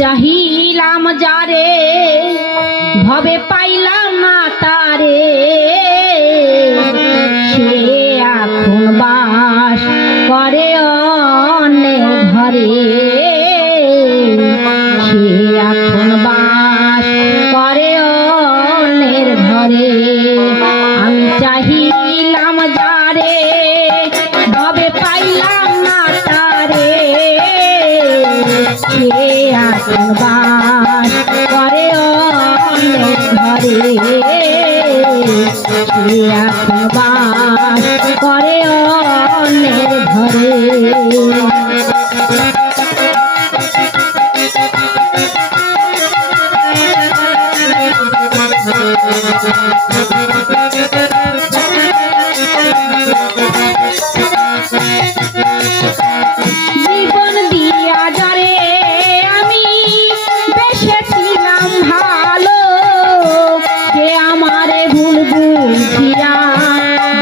চাহিলাম যারে ভবে পাইলাম না তারে, সে এখন বাস করে অন্যের ঘরে, সে এখন বাস করে অন্যের ঘরে। আমি চাহিলাম যারে ভবে পাইলাম না তারে, সে এখন বাস করে অন্যের ঘরে, সে এখন বাস করে অন্যের ঘরে। জীবন দিয়া যারে আমি বেসেছিলাম ভালো, সে আমারে ভুল বুঝিয়া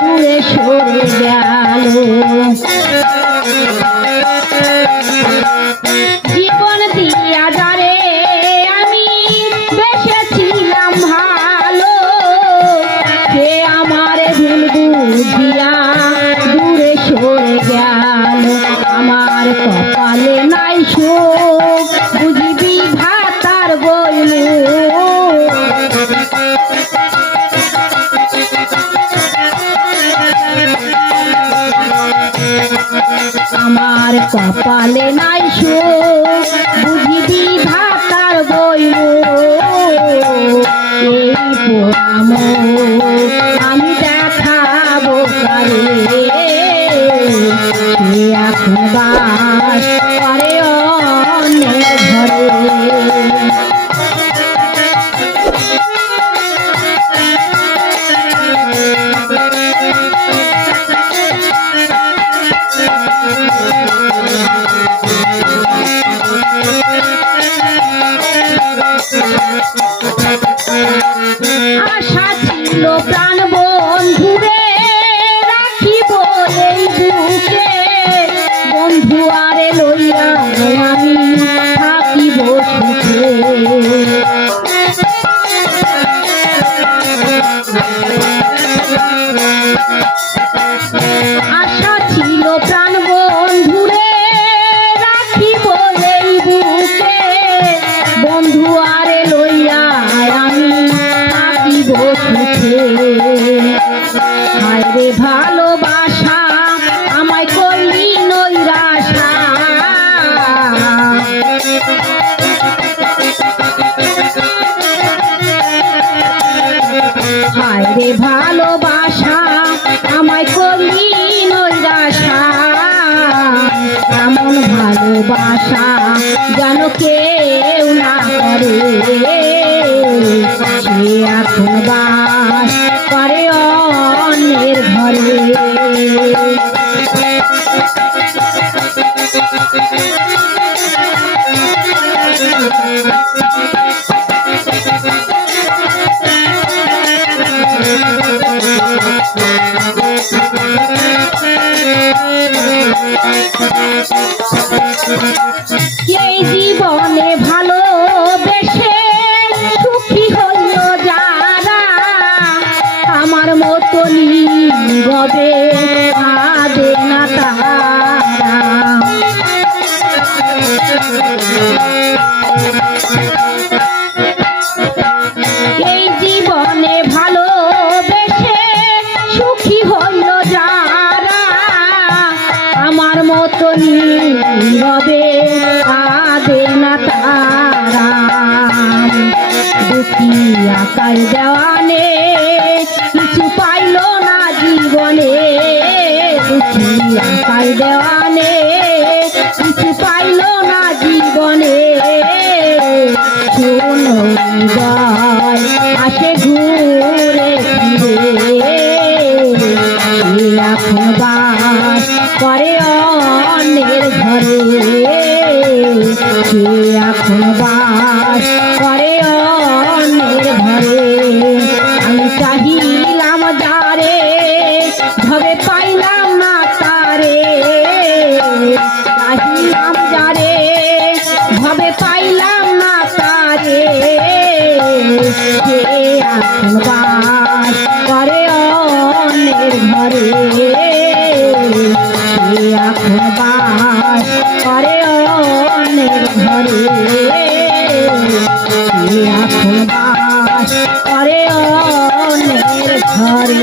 দূরে সরে গেল। জীবন দিয়া যারে আমি বেসেছিলাম ভালো, সে আমারে ভুল বুঝিয়া দূরে সরে গেল। আমার কপালে নাই সুখ বুঝিবি ভাতার বইল, আমার কপালে নাই সুখ বুঝিবি ভাতার বইল। এই পোড়াম আমি দেখাবো কারে, সে এখন বাস করে অন্যের ঘরে। আশা ছিল প্রাণ বন্ধুরে রাখিব এই বুকে, বন্ধু আরে লইয়া আমি থাকিব সুখে। আশা ছিল প্রাণ বন্ধুরে রাখিব এই বুকে, বন্ধু আরে লইয়া আমি থাকিব সুখে। হায় রে ভালোবাসা আমায় করলি নৈরাশা, হায় রে ভালোবাসা আমায় করলি নৈরাশা। এমন ভালোবাসা যেন কেউ না করে, সে এখন বাস করে অন্যের ঘরে। এই জীবনে ভালোবেসে সুখী হইল যারা, আমার মতো নীরবে কাঁদে না তারা। এই জীবনে ভালোবেসে সুখী হইল যারা, আমার মতো নীরবে কাঁদে না তারা। দুঃখী আকার দেওয়ানে কিছু পাইল না জীবনে, দুঃখী আকার দেওয়ানে কিছু পাইল না জীবনে। শোনো হৃদয় আসে ঘুরে ফিরে, সে এখন বাস করে অন্যের ঘরে, সে এখন বাস করে অন্যের ঘরে। আমি চাহিলাম যারে ভবে পাইলাম না তারে, চাহিলাম যারে ভবে পাইলাম এখন বাস করে অন্যের ঘরে, এখন বাস করে অন্যের ঘরে, এখন বাস করে অন্যের ঘরে।